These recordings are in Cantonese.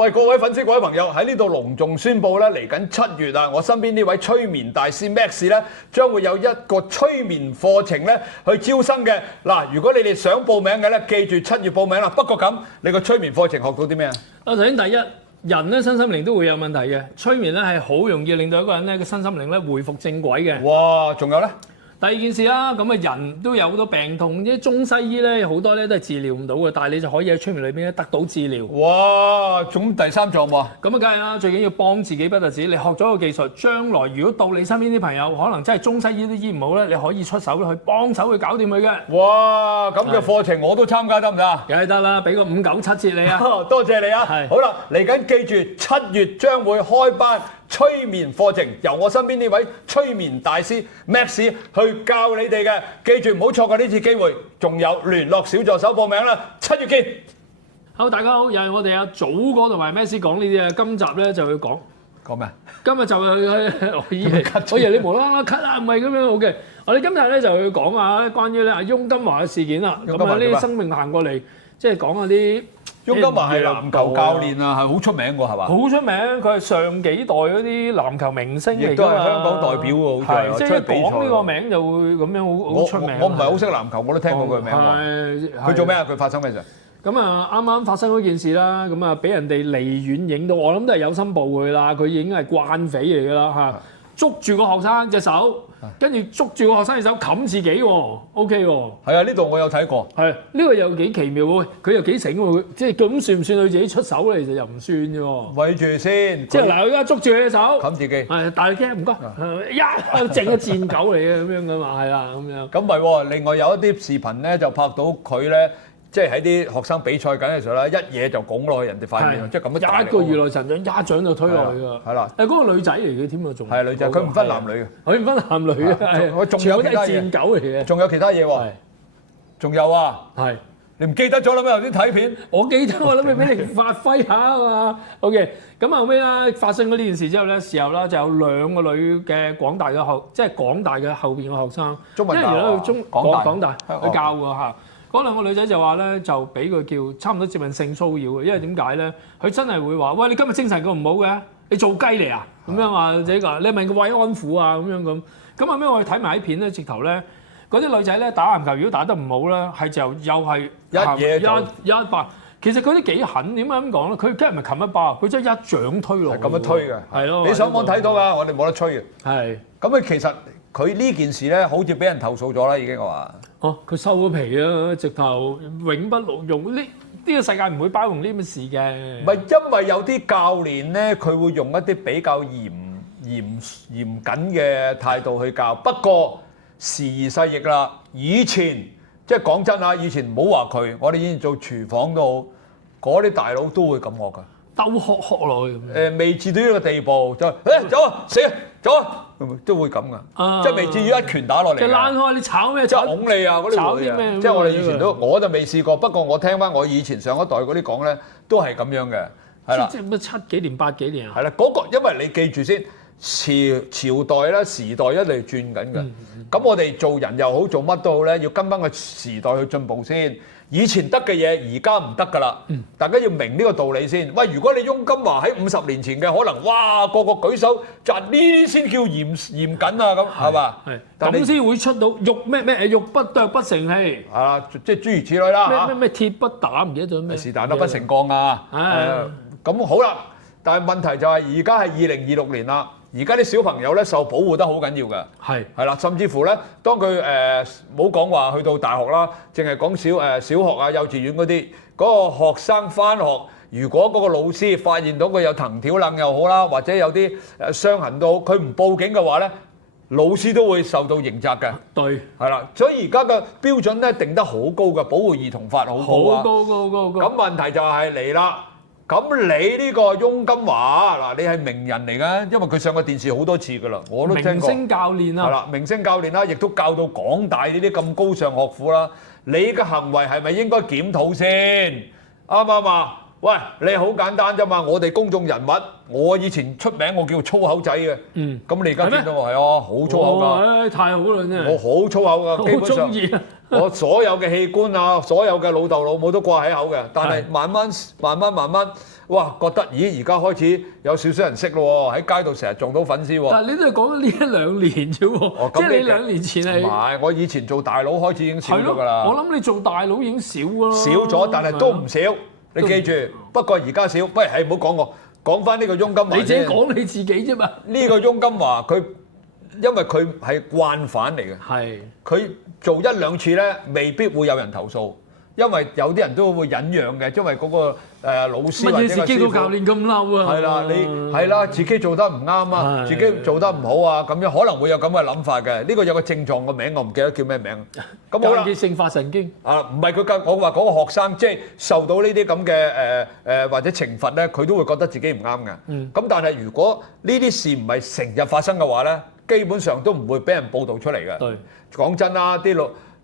喂，各位粉絲、各位朋友喺呢度隆重宣佈咧，嚟緊7月啊，我身邊呢位催眠大師 Max 咧，將會有一個催眠課程咧去招生嘅。嗱，如果你哋想報名嘅咧，記住7月報名啦。不過咁，你個催眠課程學到啲咩啊？首先第一，人咧身心靈都會有問題嘅，催眠咧係好容易令到一個人咧個身心靈咧回復正軌嘅。哇，仲有咧？第二件事啦，咁啊人都有好多病痛，啲中西醫咧好多咧都係治療唔到嘅，但係你就可以喺催眠裏邊咧得到治療。哇！咁第三仲有冇啊？咁啊，梗係啦，最緊要幫自己不特止，你學咗個技術，將來如果到你身邊啲朋友可能真係中西醫都醫唔好咧，你可以出手去幫手去搞掂佢嘅。哇！咁嘅課程我都參加得唔得啊？梗係得啦，俾個597折你啊！多謝你啊！係好啦，嚟緊記住7月將會開班催眠課程，由我身邊呢位催眠大師 Max 去教你哋嘅。記住唔好錯過呢次機會，仲有聯絡小助手報名啦！7月見。好，大家好，又係我哋阿祖哥同埋 Max 講呢啲嘅。今集咧就要講咩？今日就我以為你無啦啦 cut 啊，唔係咁樣。OK，我哋今日咧就要講下關於咧阿翁金華嘅事件啦。咁啊，呢啲生命行過嚟，即係講下啲。翁金華係籃球教練啊，係好出名喎，係嘛？好出名，佢係上幾代嗰啲籃球明星嚟㗎嘛。亦都係香港代表喎，好似係即係講呢個名就會咁樣好出名。我唔係好識籃球，我都聽過佢名喎。佢做咩啊？佢發生咩事？咁啊，啱啱發生嗰件事啦，咁啊，俾人哋離遠影到，我諗都係有心報佢啦。佢已經係慣匪嚟㗎啦嚇，捉住個學生隻手，跟住捉住個學生隻手冚自己喎 ，OK 喎。係啊，呢度我有睇過。係呢個又幾奇妙喎，佢又幾醒喎，即係咁算唔算佢自己出手咧？其實又唔算啫喎。圍住先，即係嗱，佢而家捉住佢隻手，冚自己。係大力驚唔該，正嘅賤狗嚟嘅咁樣噶嘛，係啦咁樣。咁唔係喎，另外有一啲視頻咧就拍到佢咧。即係喺啲學生比賽緊嘅時候咧，一嘢就拱落去人哋塊面，即係咁樣。一個如來神掌，一掌就推落去㗎。係啦，嗰個女仔嚟嘅添啊，仲係女仔，佢唔分男女嘅。佢唔分男女嘅，我仲有其他嘢。賤狗嚟嘅。仲有其他嘢喎。仲有啊。係。你唔記得咗啦咩？頭先睇片。我記得，我諗住俾你發揮下啊嘛。OK，咁後尾啦，發生咗呢件事之後咧，事後啦就有2個女嘅廣大嘅即係廣大嘅後邊嘅學生，中文大學。廣大去教㗎嚇。嗰2個女仔就話咧，就俾佢叫差唔多接近性騷擾嘅，因為點解咧？佢真係會話：喂，你今日精神咁唔好嘅，你做雞嚟啊？咁樣話自己話，你係咪個慰安婦啊？咁樣咁。咁後尾我哋睇埋啲片咧，直頭咧，嗰啲女仔咧打籃球，如果打得唔好咧，係就又係一嘢一巴。其實佢啲幾狠，點解咁講咧？佢梗係唔係冚一巴，佢真係一掌推落。係咁樣推嘅。係咯。你上網睇到㗎，我哋冇得吹嘅。係。咁啊，其實佢呢件事咧，好似俾人投訴咗啦，已經我話。哦，佢收咗皮啊！直頭永不錄用呢個世界唔會包容呢咁嘅事嘅。唔係因為有啲教練咧，佢會用一啲比較嚴謹嘅態度去教。不過時移世易啦，以前即係講真啊，以前唔好話佢，我哋以前做廚房都好，嗰啲大佬都會咁惡㗎。兜殼落去咁。未至於呢個地步，就走啊，死啊，走啊！都會咁噶，即係未至於一拳打落嚟。即係躝開，你炒咩？即係拱你啊！嗰啲會啊！即係我哋以前都，我就未試過。不過我聽翻我以前上一代嗰啲講咧，都係咁樣嘅，係啦。即係咩7幾年、8幾年啊？係啦，嗰個因為你記住先，朝代啦、時代一嚟轉緊嘅。咁我哋做人又好，做乜都好咧，要跟翻個時代去進步先。以前得嘅嘢，而家唔得㗎啦。大家要明呢個道理先。喂，如果你翁金華喺50年前嘅，可能哇個個舉手，就呢啲先叫嚴謹啊咁，係嘛？係。咁先會出到玉不琢不成器。係啦，即係諸如此類啦嚇。咩鐵不打唔記得咗咩？是但都不成鋼啊。咁好啦，但係問題就係而家係2026年啦。而家啲小朋友咧受保護得好緊要嘅，係啦，甚至乎咧，當佢冇講話去到大學啦，淨係講小學啊、幼稚園嗰啲，嗰個學生返學，如果嗰個老師發現到佢有藤條愣又好啦，或者有啲傷痕都好，佢唔報警嘅話咧，老師都會受到刑責嘅。對，係啦，所以而家嘅標準咧定得好高嘅，保護兒童法好高啊。好高。咁問題就係嚟啦。咁你呢個翁金華嗱，你係名人嚟㗎，因為佢上過電視好多次㗎啦，我都聽過。明星教練啊，係啦，明星教練啦，亦都教到港大呢啲咁高尚學府啦。你嘅行為係咪應該檢討先？啱唔啱啊？喂，你好簡單啫嘛，我哋公眾人物，我以前出名我叫粗口仔嘅。咁你而家見到我係啊，好粗口㗎。太好啦真係。我好粗口㗎，基本上。好中意啊！我所有嘅器官啊，所有嘅老豆老母都掛喺口嘅。但係慢慢，哇，覺得咦，而家開始有少少人識咯喎，喺街度成日撞到粉絲喎。但係你都係講咗呢1-2年啫喎，即係你2年前係。唔係，我以前做大佬開始已經少咗㗎啦。我諗你做大佬已經少㗎啦。少咗，但係都唔少。你記住，不過而家少。不如係唔好講我，講翻呢個翁金華。你自己講你自己啫嘛。呢個翁金華佢，因為佢係慣犯嚟嘅。係。佢做1-2次咧，未必會有人投訴。因為有啲人都會忍讓嘅，因為嗰個老師或者個師傅。乜嘢事基督教練咁嬲啊？係啦，你係啦，自己做得唔啱啊，自己做得唔好啊，咁樣可能會有咁嘅諗法嘅。呢個有個症狀個名，我唔記得叫咩名。咁好啦。間歇性發神經。啊，唔係佢我話嗰個學生，即係受到呢啲咁嘅或者懲罰咧，佢都會覺得自己唔啱嘅。咁但係如果呢啲事唔係成日發生嘅話咧，基本上都唔會俾人報導出嚟嘅。對。講真啦，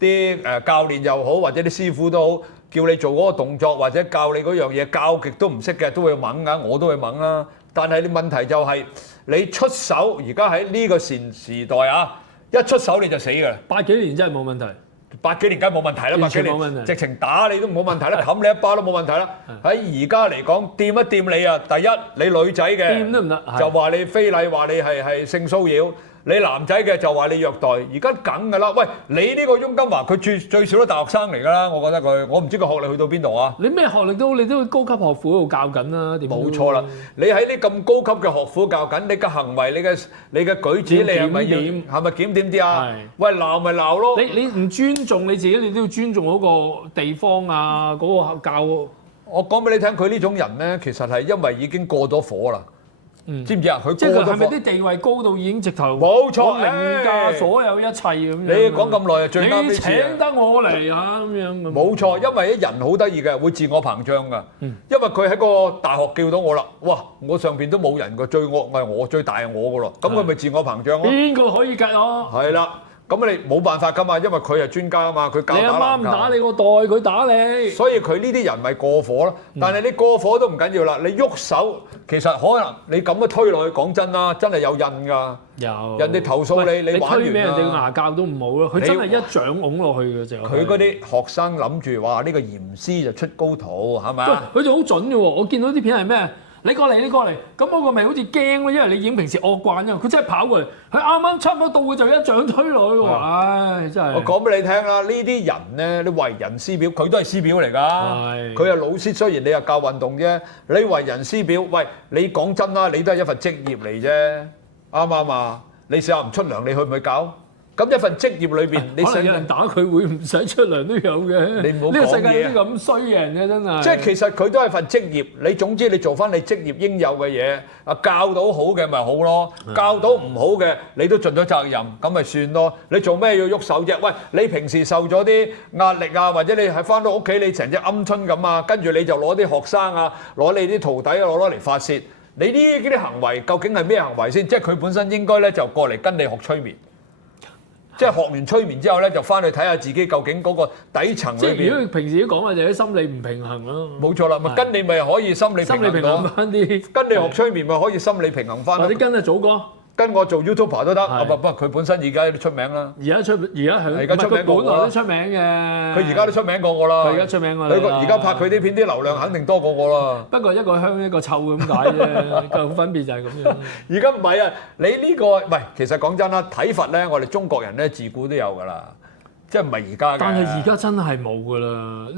啲教練又好，或者啲師傅都好，叫你做嗰個動作，或者教你嗰樣嘢，教極都唔識嘅，都會掹㗎，我都會掹啦。但係你問題就係你出手，而家喺呢個時代啊，一出手你就死㗎啦。80幾年真係冇問題，80幾年梗係冇問題啦，80幾年直情打你都冇問題啦，冚你一巴都冇問題啦。喺而家嚟講，掂一掂你啊，第一你女仔嘅掂都唔得，就話你非禮，話你係性騷擾。你男仔嘅就話你虐待，而家梗㗎啦。喂，你呢個翁金華佢最少都大學生嚟㗎啦，我覺得佢，我唔知佢學歷去到邊度啊？你咩學歷都，你都高級學府度教緊啦，點？冇錯啦，你喺啲咁高級嘅學府教緊，你嘅行為、你嘅舉止，你係咪檢點啲啊？喂，鬧咪鬧咯！你唔尊重你自己，你都要尊重嗰個地方啊，嗰個教。我講俾你聽，佢呢種人咧，其實係因為已經過咗火啦。知唔知啊？佢即係係咪啲地位高到已經直頭冇錯，凌駕所有一切咁樣？你講咁耐啊，最啱呢次你請得我嚟啊咁樣。冇錯，因為啲人好得意嘅，會自我膨脹㗎。因為佢喺個大學叫到我啦，哇！我上邊都冇人㗎，最我最大係我㗎咯。咁佢咪自我膨脹咯？邊個可以計我？係啦。咁你冇辦法㗎嘛，因為佢係專家啊嘛，佢教打籃球。你阿媽唔打你個袋，佢打你。所以佢呢啲人咪過火咯。但係你過火都唔緊要啦，你喐手其實可能你咁樣推落去，講真啦，真係有印㗎。有。人哋投訴你，你玩完啦。你推俾人哋牙教都唔好咯，佢真係一掌拱落去嘅就。佢嗰啲學生諗住話呢個嚴師就出高徒係咪啊？佢就好準嘅喎，我見到啲片係咩？你過嚟，咁我個咪好似驚咯，因為你已經平時惡慣咗，佢真係跑過嚟，佢啱啱差唔多到佢就一掌推落去喎，唉，真係。我講俾你聽啦，呢啲人咧，你為人師表，佢都係師表嚟㗎，佢係老師，雖然你係教運動啫，你為人師表，喂，你講真啦，你都係一份職業嚟啫，啱唔啱啊？你試下唔出糧，你去唔去搞？咁一份職業裏邊，你可能有人打佢會唔使出糧都有嘅。你唔好講嘢。呢個世界有啲咁衰嘅人嘅真係。即係其實佢都係份職業，你總之你做翻你職業應有嘅嘢，啊教到好嘅咪好咯，教到唔好嘅你都盡咗責任，咁咪算咯。你做咩要喐手啫？喂，你平時受咗啲壓力啊，或者你係翻到屋企你成隻鵪鶉咁啊，跟住你就攞啲學生啊，攞你啲徒弟攞嚟發泄，你呢啲行為究竟係咩行為先？即係佢本身應該咧就過嚟跟你學催眠。即係學完催眠之後咧，就翻去睇下自己究竟嗰個底層裏邊。即係如果平時都講話就係心理唔平衡咯。冇錯啦，咪跟你咪可以心理平衡翻啲。跟你學催眠咪可以心理平衡翻。或者跟阿祖哥。跟我做 YouTuber 都得，不過佢本身而家都出名啦。而家出名過我啦。本來都出名嘅。佢而家都出名過我啦。佢而家出名過你。佢而家拍佢啲片啲流量肯定多過我啦。不過一個香一個臭咁解啫，個分別就係咁樣。而家唔係啊，你呢個喂，其實講真啦，體罰咧，我哋中國人咧自古都有㗎啦。即係唔係而家嘅？但係而家真係冇㗎啦！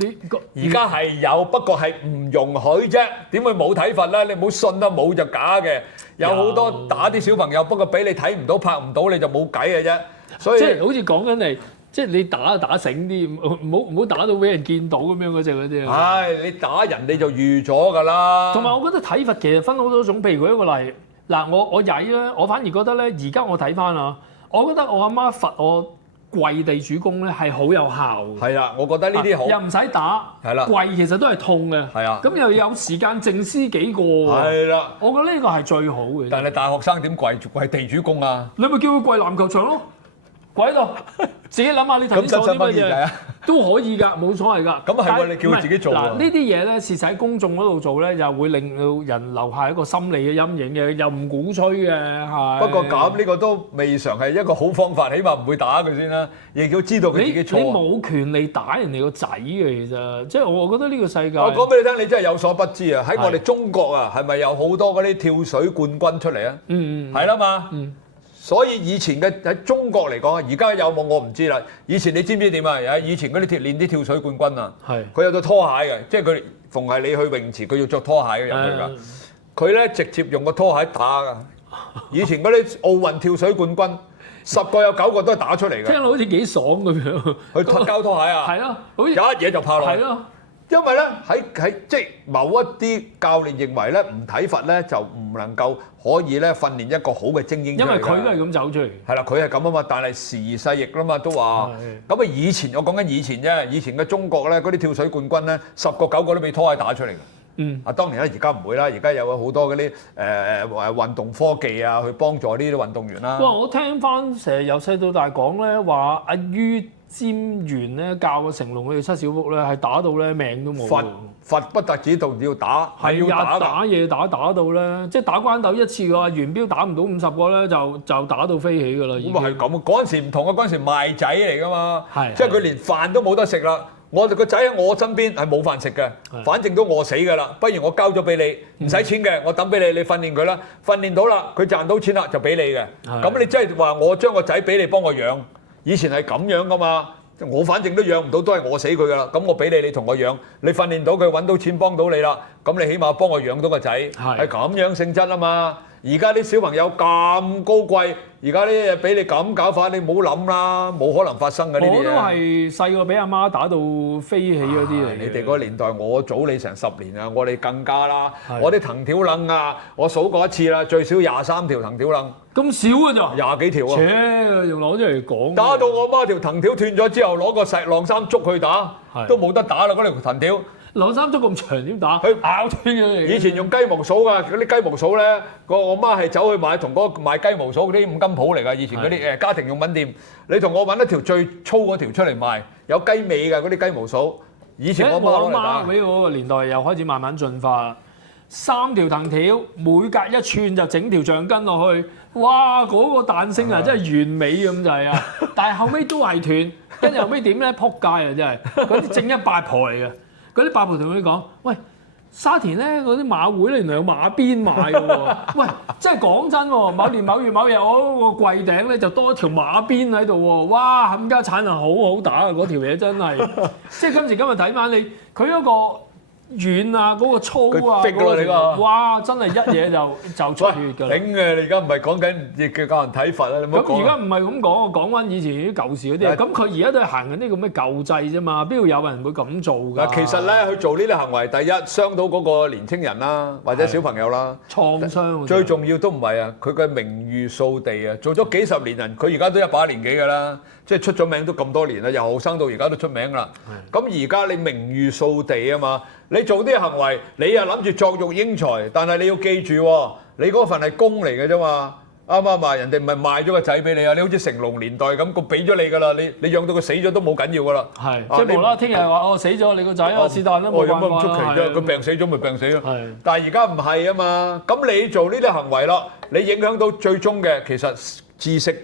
而家係有，不過係唔容許啫。點會冇體罰咧？你唔好信啦，冇就假嘅。有好多打啲小朋友，不過俾你睇唔到、拍唔到，你就冇計嘅啫。所以即係好似講緊嚟，即係你打醒啲，唔好打到俾人見到咁樣嗰隻嗰啲。係你打人你就預咗㗎啦。同埋我覺得體罰其實分好多種，譬如舉一個例，嗱我曳咧，我反而覺得咧，而家我睇翻啊，我覺得我阿媽罰我跪地主公咧係好有效嘅。係啊，我覺得呢啲好又唔使打，係啦，跪其實都係痛嘅。係啊，咁又有時間靜思幾個喎。係啦，我覺得呢個係最好嘅。但係大學生點跪地主公啊？你咪叫佢跪籃球場咯，跪喺度。自己諗下你頭先講啲乜嘢都可以㗎，冇所謂㗎。咁係喎，你叫佢自己做嗱，呢啲嘢咧，事實喺公眾嗰度做咧，又會令到人留下一個心理嘅陰影嘅，又唔鼓吹嘅係。不過咁呢個都未嘗係一個好方法，起碼唔會打佢先啦，亦要知道佢自己錯。你冇權利打人哋個仔嘅，其實即係我覺得呢個世界。我講俾你聽，你真係有所不知啊！喺我哋中國啊，係咪有好多嗰啲跳水冠軍出嚟啊？係啦嘛。所以以前嘅喺中國嚟講啊，而家有冇我唔知啦。以前你知唔知點啊？以前嗰啲練啲跳水冠軍啊，佢有對拖鞋嘅，即係佢逢係你去泳池，佢要着拖鞋入去㗎。佢咧直接用個拖鞋打㗎。以前嗰啲奧運跳水冠軍，10個有9個都係打出嚟㗎。聽落好似幾爽咁樣。佢交拖鞋啊！係咯，好似有一嘢就拋落去。係咯。因為咧喺即係某一啲教練認為咧唔體罰咧就唔能夠可以咧訓練一個好嘅精英出嚟。因為佢都係咁走出嚟。係啦，佢係咁啊嘛，但係時移世易啦嘛，都話。咁啊以前我講緊以前啫，以前嘅中國咧嗰啲跳水冠軍咧10個9個都俾拖鞋打出嚟嘅。啊當然啦，而家唔會啦，而家有好多嗰啲運動科技啊去幫助呢啲運動員啦。哇！我聽翻成日由細到大講咧話阿于占元咧教個成龍佢哋七小福咧係打到咧命都冇。罰不特止，仲要打，係要打嘢打到咧，即係打關鬥一次嘅話，元彪打唔到50個咧，就打到飛起㗎啦。咁啊係咁，嗰陣時唔同啊，嗰陣時賣仔嚟㗎嘛，即係佢連飯都冇得食啦。我哋個仔喺我身邊係冇飯食嘅，反正都餓死㗎啦。不如我交咗俾你，唔使錢嘅，我等俾你，你訓練佢啦。訓練到啦，佢賺到錢啦，就俾你嘅。咁你即係話我將個仔俾你幫我養，以前係咁樣㗎嘛。我反正都養唔到，都係餓死佢㗎啦。咁我俾你，你同我養，你訓練到佢揾到錢幫到你啦。咁你起碼幫我養到個仔，係咁樣性質啊嘛。而家啲小朋友咁高貴，而家啲嘢俾你咁搞法，你唔好諗啦，冇可能發生嘅呢啲嘢。我都係細個俾阿媽打到飛起嗰啲嚟。你哋嗰個年代，我早你成10年啊，我哋更加啦。我啲藤條楞啊，我數過一次啦，最少23條藤條楞。咁少㗎咋？20幾條啊！切，仲攞出嚟講。打到我媽條藤條斷咗之後，攞個晾衫竹去打，都冇得打啦！嗰條藤條。晾衫竹咁長點打？佢咬斷咗嚟。以前用雞毛掃㗎，嗰啲雞毛掃咧，我媽係走去買同嗰個賣雞毛掃嗰啲五金鋪嚟㗎。以前嗰啲家庭用品店，你同我揾一條最粗嗰條出嚟賣，有雞尾㗎嗰啲雞毛掃。以前我媽攞嚟打。俾我個年代又開始慢慢進化，3條藤條，每隔1寸就整條橡筋落去。哇！嗰個彈性啊，真係完美咁就係啊！但係後尾都係斷，跟住後尾點咧？撲街啊！真係嗰啲正一八婆嚟嘅。嗰啲八婆同佢講：喂，沙田咧嗰啲馬會咧原來有馬鞭賣嘅喎。喂，即係講真喎，某年某月某日，我個櫃頂咧就多一條馬鞭喺度喎。哇！冚家產啊，好好打啊！嗰條嘢真係，即係今時今日睇翻你，佢嗰個軟啊，嗰個粗啊，哇！真係一嘢就出血㗎啦。頂嘅，你而家唔係講緊亦叫教人體罰啊？你唔好講。咁而家唔係咁講，我講翻以前啲舊時嗰啲。咁佢而家都係行緊啲咁嘅舊制啫嘛，邊度有人會咁做㗎？嗱，其實咧，佢做呢啲行為，第一傷到嗰個年青人啦，或者小朋友啦，創傷。最重要都唔係啊，佢嘅名譽掃地啊，做咗幾十年人，佢而家都100年幾㗎啦，即係出咗名都咁多年啦，由後生到而家都出名啦。咁而家你名譽掃地啊嘛。你做啲行為，你又諗住作育英才，但係你要記住喎，你嗰份係工嚟嘅啫嘛，啱唔啱啊？人哋唔係賣咗個仔俾你啊，你好似成龍年代咁，佢俾咗你㗎啦，你養到佢死咗都冇緊要㗎啦。係，即係無啦啦聽日話死咗你個仔啊，是但都冇辦法啦。有乜咁出奇啫？佢病死咗咪病死咯。係。但係而家唔係啊嘛，咁你做呢啲行為咯，你影響到最終嘅其實自食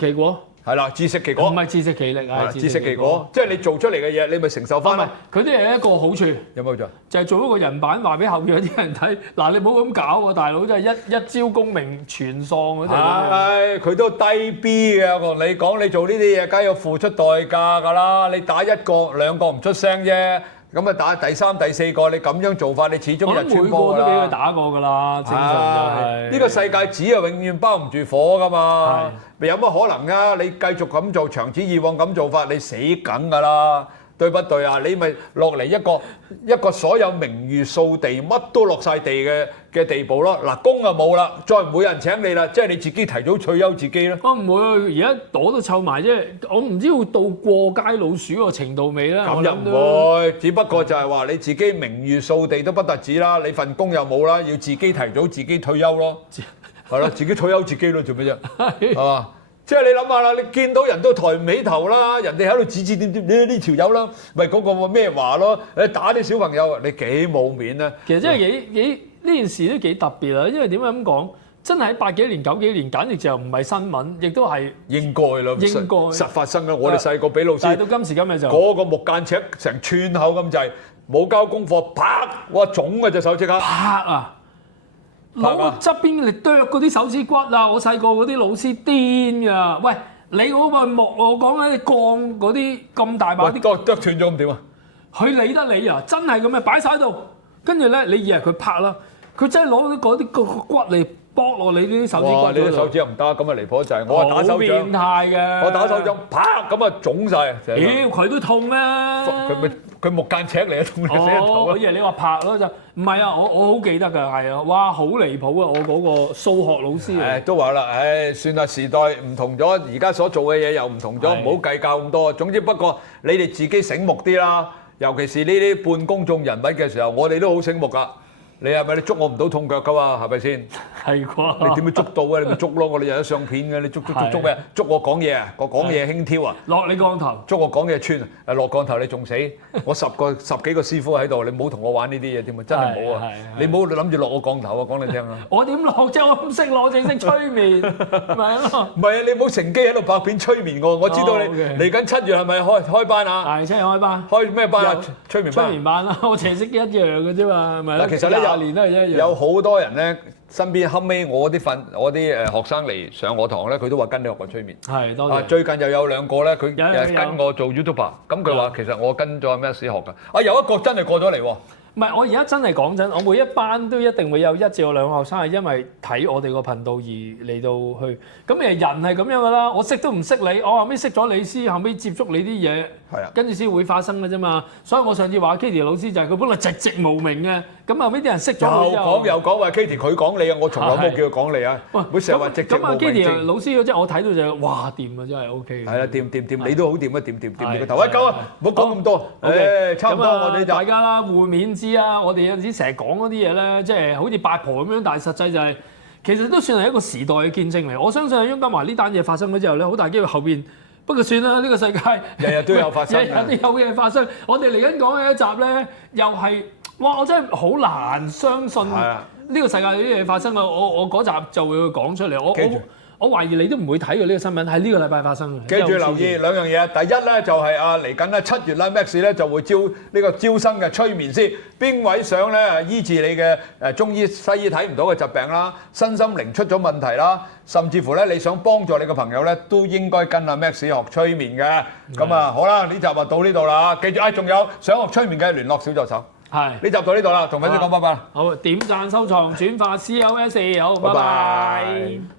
其果。係啦，自食其果。唔係自食其力啊，自食其果。即係你做出嚟嘅嘢，你咪承受翻。佢啲係一個好處。有冇做？就係做一個人版，話俾後邊嗰啲人睇。嗱，你唔好咁搞喎，大佬真係一朝功名全喪嗰啲。係，佢都低 B 嘅。我同你講，你做呢啲嘢，梗係要付出代價㗎啦。你打1個2個唔出聲啫。咁啊打第3、第4個，你咁樣做法，你始終就穿波啦。每個都俾佢打過㗎啦，正常就係。呢個世界紙啊，永遠包唔住火㗎嘛。有乜可能啊？你繼續咁做，長此以往咁做法，你死梗㗎啦，對不對啊？你咪落嚟一個所有名譽掃地，乜都落晒地嘅地步咯。嗱，工就冇啦，再唔會有人請你啦，即係你自己提早退休自己咯。我唔會，而家朵都湊埋啫。我唔知會到過街老鼠個程度未咧？咁又唔會，只不過就係話你自己名譽掃地都不特止啦，你份工又冇啦，要自己提早自己退休咯。係咯，自己退休自己咯，做咩啫？係嘛？即係你諗下啦，你見到人都抬唔起頭啦，人哋喺度指點呢條友啦，咪嗰個咩話咯？誒打啲小朋友，你幾冇面啊！其實真係幾呢件事都幾特別啊，因為點解咁講？真係喺80幾年、90幾年，簡直就唔係新聞，亦都係應該啦，應該實發生啦。我哋細個俾老師，但係到今時今日就嗰個木間尺成寸口咁滯，冇交功課，啪！哇腫嘅隻手即刻拍啊！攞側邊嚟剁嗰啲手指骨啊！我細個嗰啲老師癲㗎。喂，你嗰個木我講緊啲鋼嗰啲咁大把啲，剁斷咗咁點啊？佢理得你啊！真係咁嘅擺晒喺度，跟住咧你以為佢拍啦，佢真係攞嗰啲個骨嚟剝落你呢啲手指骨。你啲手指又唔得，咁啊離譜就係我係打手掌。好變態嘅。我打手掌，啪咁啊腫晒。妖佢都痛啊！佢木間尺嚟啊，痛你死人頭啊！我以為你話拍咯就唔係啊！我好記得㗎，係啊！哇，好離譜啊！我嗰個數學老師嚟。都話啦，算啦，時代唔同咗，而家所做嘅嘢又唔同咗，唔好計較咁多。總之不過你哋自己醒目啲啦，尤其是呢啲半公眾人物嘅時候，我哋都好醒目㗎。你係咪你捉我唔到痛腳㗎嘛？係咪先？係啩？你點樣捉到啊？你咪捉咯！我哋有得相片嘅，你捉咩？捉我講嘢啊！我講嘢輕佻啊！落你降頭。捉我講嘢穿啊！落降頭你仲死！我十幾個師傅喺度，你唔好同我玩呢啲嘢添啊！真係冇啊！你唔好諗住落我降頭啊！講你聽啊！我點落啫？我唔識落，淨識催眠，咪咯。唔係啊！你唔好乘機喺度拍片催眠我。我知道你嚟緊7月係咪開班啊？係7月開班。開咩班啊？催眠班。催眠班啦，我淨係識一樣嘅啫嘛，係咪？嗱，其實咧20年都係一樣。有好多人咧，身邊後尾我啲學生嚟上我堂咧，佢都話跟你學過催眠。係，多謝。最近又有2個咧，佢跟我做 YouTuber，咁佢話其實我跟咗咩師學㗎。有一個真係過咗嚟喎。唔係，我而家真係講真，我每一班都一定會有1至2個學生係因為睇我哋個頻道而嚟到去。咁其實人係咁樣㗎啦，我識都唔識你，我後尾識咗你先，後尾接觸你啲嘢，跟住先會發生㗎啫嘛。所以我上次話 Katie 老師就係佢本來寂寂無名嘅，咁後尾啲人識咗佢之後，又講話 Katie 佢講你啊，我從來冇叫佢講你啊。喂，成日話寂寂無名。咁啊 Katie 老師即係我睇到就係哇掂啊，真係 OK。係啦，掂，你都好掂啊，掂你個頭。喂，夠啊，唔好講咁多。差唔多我哋就大家啦，互勉之啊。我哋有陣時成日講嗰啲嘢咧，即係好似八婆咁樣，但係實際就係其實都算係一個時代嘅見證嚟。我相信翁金華呢單嘢發生咗之後咧，好大機會後邊。不過算啦，呢個世界日日都有發生，日日都有嘢發生。我哋嚟緊講嘅一集咧，又係哇！我真係好難相信呢個世界有啲嘢發生啊！我嗰集就會講出嚟。我懷疑你都唔會睇過呢個新聞，喺呢個禮拜發生嘅。記住留意2樣嘢，第一咧就係嚟緊咧7月啦 ，Max 咧就會招生嘅催眠師，邊位想咧醫治你嘅中醫西醫睇唔到嘅疾病啦，身心靈出咗問題啦，甚至乎咧你想幫助你嘅朋友咧，都應該跟阿 Max 學催眠嘅。咁啊好啦，呢集就到呢度啦，記住仲有想學催眠嘅聯絡小助手。係呢集到呢度啦，同粉絲講拜拜。好，點讚、收藏、轉發 CLS，好，拜拜。